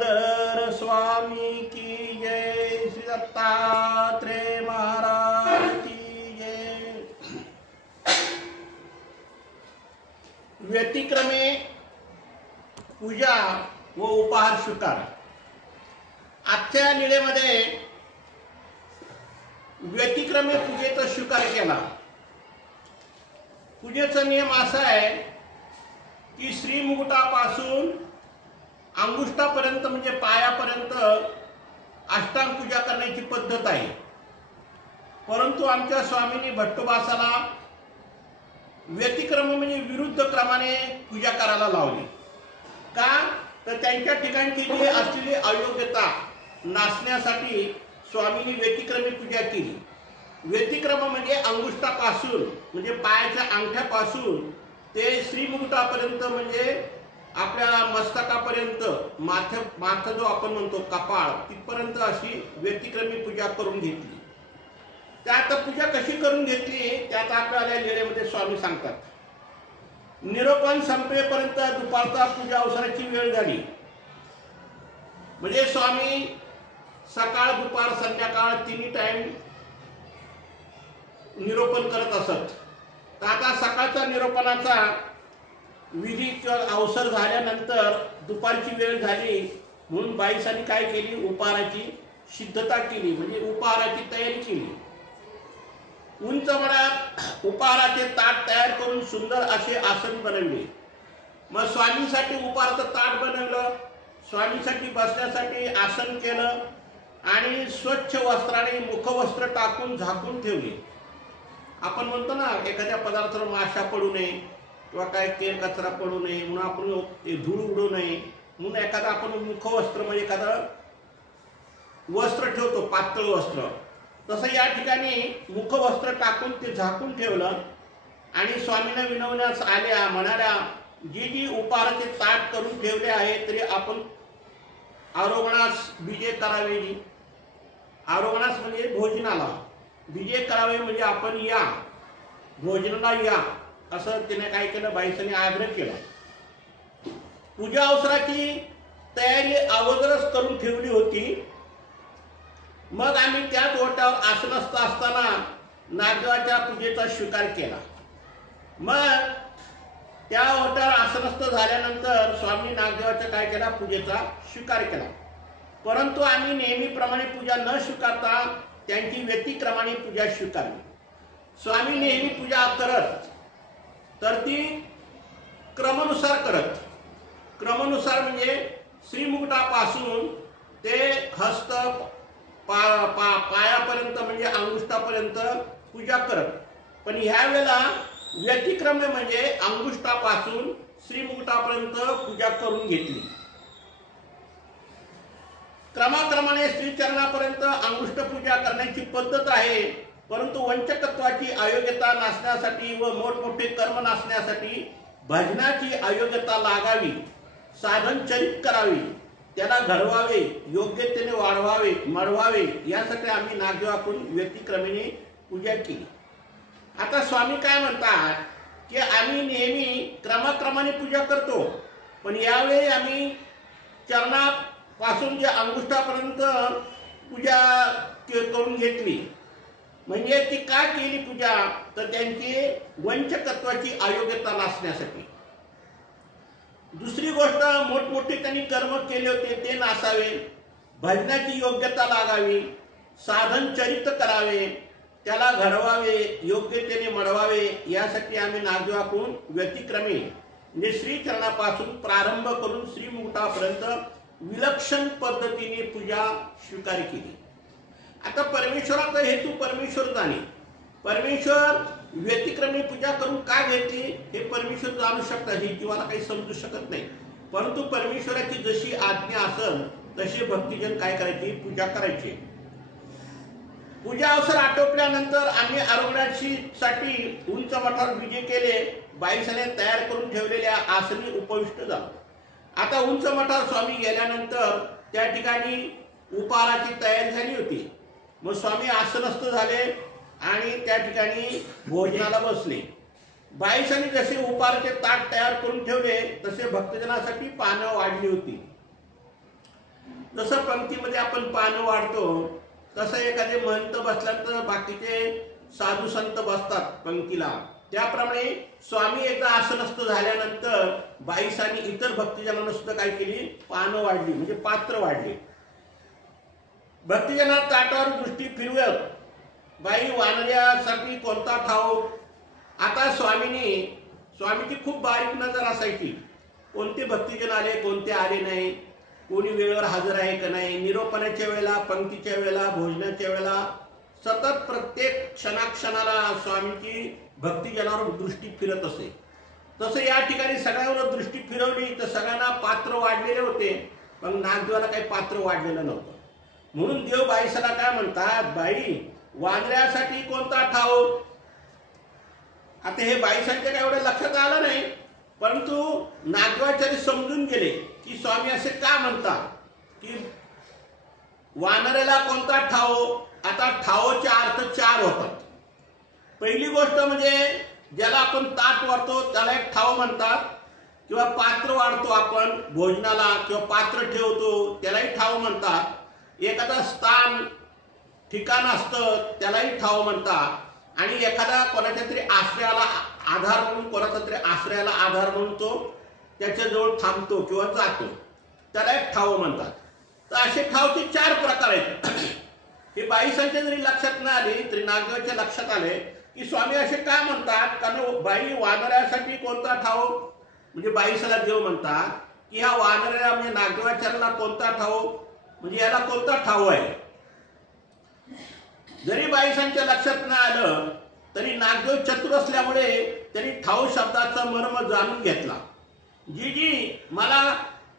स्वामी की जय, श्री दत्तात्रेय महाराज की जय। व्यतिक्रमे पूजा व उपहार स्वीकार। आजच्या लीळेमध्ये व्यतिक्रमे पूजेचा स्वीकार केला। पूजेचा नियम असा आहे की श्रीमुकुटापासून अंगुष्ठापर्यंत म्हणजे पायापर्यंत अष्टांग पूजा करण्याची पद्धत आहे। परंतु आमच्या स्वामींनी भट्टोबासाला व्यतिक्रम म्हणजे विरुद्ध क्रमाने पूजा करायला लावली। का तर त्यांच्या ठिकाणची जी असलेली अयोग्यता नासण्यासाठी स्वामींनी व्यतिक्रमी पूजा केली। व्यतिक्रम म्हणजे अंगुष्ठापासून म्हणजे पायाच्या अंगठ्यापासून ते श्रीमुकुटापर्यंत म्हणजे आपल्या मस्तकापर्यंत माथा जो आपण म्हणतो कपाळ तिथपर्यंत अशी व्यतिक्रमी पूजा करून घेतली। त्यात पूजा कशी करून घेतली त्यात आपल्याला लीळेमध्ये स्वामी सांगतात। निरोपण संपेपर्यंत दुपारचा पूजा अवसराची वेळ झाली। म्हणजे स्वामी सकाळ दुपार संध्याकाळ तिन्ही टाइम निरोपण करत असत। तर आता सकाळचा निरोपणाचा विधी किंवा अवसर झाल्यानंतर दुपारची वेळ झाली म्हणून बाईसांनी काय केली, उपहाराची सिद्धता केली म्हणजे उपहाराची तयारी केली। उंच वडात उपहाराचे ताट तयार करून सुंदर असे आसन बनवले। मग स्वामींसाठी उपहाराचं ताट बनवलं, स्वामींसाठी बसण्यासाठी आसन केलं आणि स्वच्छ वस्त्राने मुखवस्त्र टाकून झाकून ठेवले। आपण म्हणतो ना एखाद्या पदार्थावर माशा पडू नये किंवा काय केर कचरा पडू नये म्हणून आपण धूळ उडू नये म्हणून एखादा आपण मुखवस्त्र म्हणजे एखादं वस्त्र ठेवतो पातळ वस्त्र, तसं या ठिकाणी मुखवस्त्र टाकून ते झाकून ठेवलं। आणि स्वामींना विनवण्यास आल्या म्हणाल्या जी उपहाराचे ताट करून ठेवले आहे तरी आपण आरोगणास बीजे करावे। आरोगणास म्हणजे भोजनाला, बीजे करावे म्हणजे आपण या भोजनाला या असं तिने काय केलं, बाईसांनी आग्रह केला। पूजा अवसराची तयारी अगोदरच करून ठेवली होती। मग आम्ही त्याच ओट्यावर आसनस्थ असताना नागदेवाच्या पूजेचा स्वीकार केला। मग त्या ओट्यावर आसनस्थ झाल्यानंतर स्वामी नागदेवाच्या काय केला, पूजेचा स्वीकार केला। परंतु आम्ही नेहमीप्रमाणे पूजा न स्वीकारता त्यांची व्यतिक्रमाने पूजा स्वीकारली। स्वामी नेहमी पूजा करत तर ती क्रमानुसार करत। क्रमानुसार म्हणजे श्रीमुकुटापासून ते हस्त पायापर्यंत म्हणजे अंगुष्ठापर्यंत पूजा करत। पण ह्या वेळेला व्यतिक्रम म्हणजे अंगुष्ठापासून श्रीमुकुटापर्यंत पूजा करून घेतली। क्रमाक्रमाने श्रीचरणापर्यंत अंगुष्ठ पूजा करण्याची पद्धत आहे। परंतु वंचकत्वाची अयोग्यता नासण्यासाठी व मोठमोठे कर्म नासण्यासाठी भजनाची अयोग्यता लागावी, साधन चरित करावी, त्याला घडवावे, योग्यतेने वाढवावे मढवावे यासाठी आम्ही नागदेवाकडून व्यतिक्रमेने पूजा केली। आता स्वामी काय म्हणतात की आम्ही नेहमी क्रमाक्रमाने पूजा करतो, पण यावेळी आम्ही चरणापासून जे अंगुष्ठापर्यंत पूजा करून घेतली। म्हणजे ती का केली पूजा तर त्यांची वंचकत्वाची अयोग्यता नासण्यासाठी। दुसरी गोष्ट मोठमोठे त्यांनी कर्म केले होते ते नासावे, भजनाची योग्यता लागावी, साधन चरित करावे, त्याला घडवावे, योग्यतेने मढवावे यासाठी आम्ही नागदेवाकडून व्यतिक्रमे म्हणजे श्रीचरणापासून प्रारंभ करून श्रीमुकुटापर्यंत विलक्षण पद्धतीने पूजा स्वीकार केली। आता परमेश्वराचा हेतू परमेश्वर जाणे। परमेश्वर व्यतिक्रमी पूजा करून का घेतली हे परमेश्वर जाणू शकतात, हे जीवाला काही समजू शकत नाही। परंतु परमेश्वराची जशी आज्ञा असेल तसे भक्तिजन काय करायची, पूजा करायची। पूजा अवसर आटोपल्यानंतर आम्ही आरोग्यासाठी उंच मठावर बीजे केले। बाईसाने तयार करून ठेवलेल्या आसनी उपविष्ट झालो। आता उंच मठावर स्वामी गेल्यानंतर त्या ठिकाणी उपहाराची तयारी झाली होती। मग स्वामी आसनस्थ झाले आणि त्या ठिकाणी भोजनाला बसले। बाईसांनी जसे उपहाराचे ताट तयार करून ठेवले तसे भक्तजनासाठी पानं वाढली होती। जसं पंक्तीमध्ये आपण पानं वाढतो तसं एखादे महंत बसला तर बाकीचे साधू संत बसतात पंक्तीला, त्याप्रमाणे स्वामी एकदा आसनस्थ झाल्यानंतर बाईस आणि इतर भक्तजनांना सुद्धा काय केली, पानं वाढली, म्हणजे पात्र वाढली. भक्तजना ताटावर दृष्टी फिरवत बाई वानऱ्यासाठी कोणता ठाव. आता स्वामीची खूप बारीक नजर असायची. कोणते भक्तजन आले, कोणते आले नाही, कोणी वेळेवर हजर आहे का नाही, निरोपणाच्या वेळेला, पंक्तीच्या वेळेला, भोजनाच्या वेळेला सतत प्रत्येक क्षणाक्षणाला स्वामीची भक्तिजनावर दृष्टी फिरत असे. तसं या ठिकाणी सगळ्यांवर दृष्टी फिरवली तर सगळ्यांना पात्र वाढलेले होते, पण नागदेवाला काही पात्र वाढलेलं नव्हतं. म्हणून देव बाईसाला काय म्हणतात, बाई वानऱ्यासाठी कोणता ठाव. आता हे बाईसांच्या काय एवढं लक्षात आलं नाही, परंतु नागदेवाचार्य समजून गेले की स्वामी असे का म्हणतात की वानरेला कोणता ठाव. आता ठावचे अर्थ चार होतात. पहिली गोष्ट म्हणजे ज्याला आपण ताट वाढतो त्याला एक ठाव म्हणतात, किंवा पात्र वाढतो आपण भोजनाला किंवा पात्र ठेवतो त्यालाही ठाव म्हणतात. एखादा स्थान ठिकाण असतं त्यालाही ठाव म्हणतात. आणि एखादा कोणाच्या तरी आश्रयाला आधार म्हणून, कोणाचा तरी आश्रयाला आधार म्हणून तो त्याच्याजवळ थांबतो किंवा जातो त्याला एक ठाव म्हणतात. तर असे ठावचे चार प्रकार आहेत. हे बाईसांच्या जरी लक्षात नाही आले तरी नागदेवाच्या लक्षात आले की स्वामी असे काय म्हणतात, कारण बाई वानऱ्यासाठी कोणता ठाव, म्हणजे बाईसाला देव म्हणतात की ह्या वानऱ्याला म्हणजे नागदेवाचार्याला कोणता ठाव, म्हणजे याला कोणता ठाव आहे. जरी बाईसांच्या लक्षात नाही आलं तरी नागदेव चतुर असल्यामुळे त्यांनी ठाव शब्दाचा मर्म जाणून घेतला. जी मला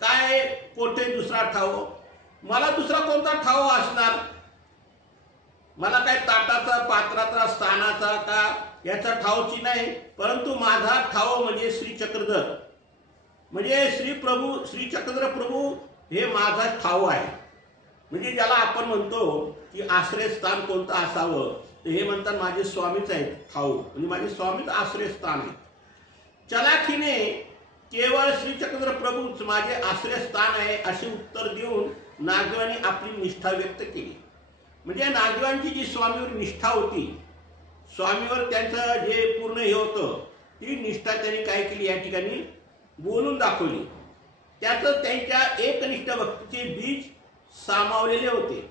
काय कोठे दुसरा ठाव, मला दुसरा कोणता ठाव असणार, मला काय ताटाचा, पात्राचा, स्थानाचा का याचा ठावची नाही, परंतु माझा ठाव म्हणजे श्री चक्रधर, म्हणजे श्री चक्रधर प्रभू हे माझा ठाव आहे. म्हणजे ज्याला आपण म्हणतो की आश्रयस्थान कोणतं असावं, तर हे म्हणतात माझे स्वामीच आहेत ठाऊ, म्हणजे माझे स्वामीच आश्रयस्थान आहे. चलाखीने केवळ श्री चक्रधर प्रभूच माझे आश्रयस्थान आहे असे उत्तर देऊन नागदेवांनी आपली निष्ठा व्यक्त केली. म्हणजे नागदेवांची जी स्वामीवर निष्ठा होती, स्वामीवर त्यांचं जे पूर्ण हे होतं, ती निष्ठा त्यांनी काय केली या ठिकाणी बोलून दाखवली. त्यातच त्यांच्या एकनिष्ठ भक्तीचे बीज सामावलेले होते.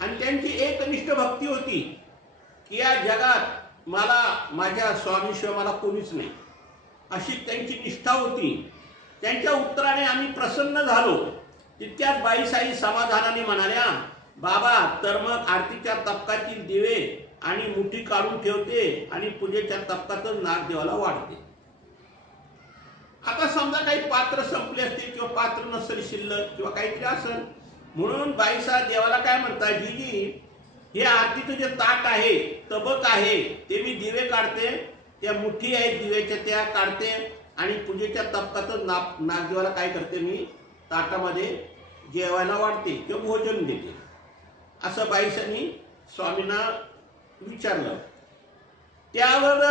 आणि त्यांची एकनिष्ठ भक्ती होती की या जगात मला माझ्या स्वामीशिवाय मला कोणीच नाही, अशी त्यांची निष्ठा होती. त्यांच्या उत्तराने आम्ही प्रसन्न झालो. तितक्यात बाईसाई समाधानाने म्हणाल्या, बाबा तर मग आरतीच्या तपकातील दिवे आणि मुठी काढून ठेवते आणि पूजेच्या तपकातच नागदेवाला वाढते. आता समजा काही पात्र संपले असतील किंवा पात्र नसेल शिल्लक किंवा काहीतरी असेल, म्हणून बाईसा देवाला काय म्हणतात, जी हे आरतीचं जे ताट आहे, तबक आहे, ते मी दिवे काढते, त्या मुठी आहेत दिव्याच्या त्या काढते आणि पूजेच्या तपकातच नागदेवाला काय करते, मी ताटामध्ये जेवायला वाढते किंवा भोजन देते. असं बाईसांनी स्वामींना विचारलं. त्यावर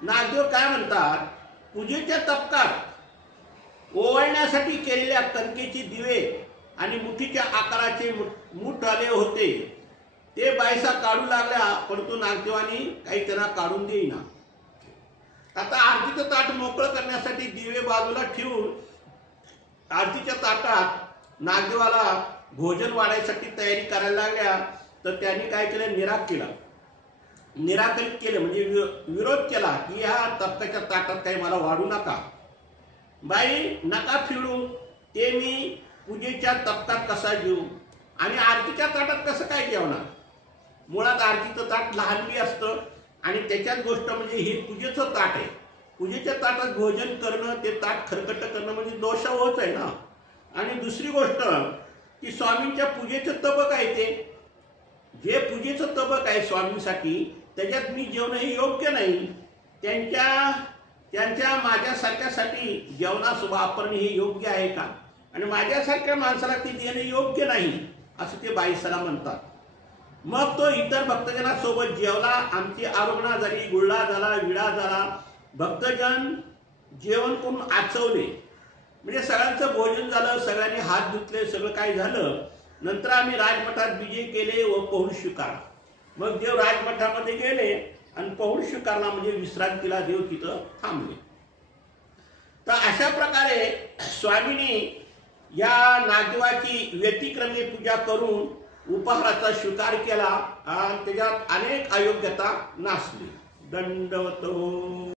नागदेव काय म्हणतात, पूजेच्या तपकात ओवाळण्यासाठी केलेल्या कणकेचे दिवे आणि मुठीच्या आकाराचे मूठ आले होते, ते बाईसा काढू लागल्या, परंतु नागदेवानी काही त्यांना काढून देईना. आता आरतीचं ताट मोकळं करण्यासाठी दिवे बाजूला ठेवून आरतीच्या ताटात नागदेवाला भोजन वाढायसाठी तयारी करायला लागल्या. तर त्यांनी काय केलं, निराकरित केलं, म्हणजे विरोध केला की ह्या तपकाच्या ताटात काही मला वाढू नका. बाई नका फिरू, ते मी पूजेच्या तपकात कसा घेऊ आणि आरतीच्या ताटात कसं काय जेवणार. मुळात आरतीचं ताट लहानली असतं आणि त्याच्यात गोष्ट म्हणजे हे पूजेचं ताट आहे. पूजेच्या ताटात भोजन करणं, ते ताट खरकट करणं म्हणजे दोषावहच आहे ना. आणि दुसरी गोष्ट की स्वामींच्या पूजेचं तबक आहे, ते जे पूजेचं तबक आहे स्वामींसाठी, त्याच्यात मी जेवण हे योग्य नाही. त्यांच्या माझ्यासारख्यासाठी जेवणास वापरणे हे योग्य आहे का, आणि माझ्यासारख्या माणसाला ते देणं योग्य नाही असं ते बाईसाला म्हणतात. मग तो इतर भक्तजनासोबत जेवला. आमची आरोग्य झाली, गुळा झाला, विडा झाला. भक्तजन जेवण करून आचवले. म्हणजे सगळ्यांचं भोजन झालं, सगळ्यांनी हात धुतले, सगळं काही झालं. नंतर आम्ही राजमठात बीजे केले व पहुड स्वीकारला. मग देव राजमठामध्ये गेले आणि पहुड स्वीकारला, म्हणजे विश्रांतीला देव तिथं थांबले. तर अशा प्रकारे स्वामींनी या नागदेवाची व्यतिक्रमे पूजा करून उपहाराचा स्वीकार केला आणि त्याच्यात अनेक अयोग्यता नासली. दंडवतो.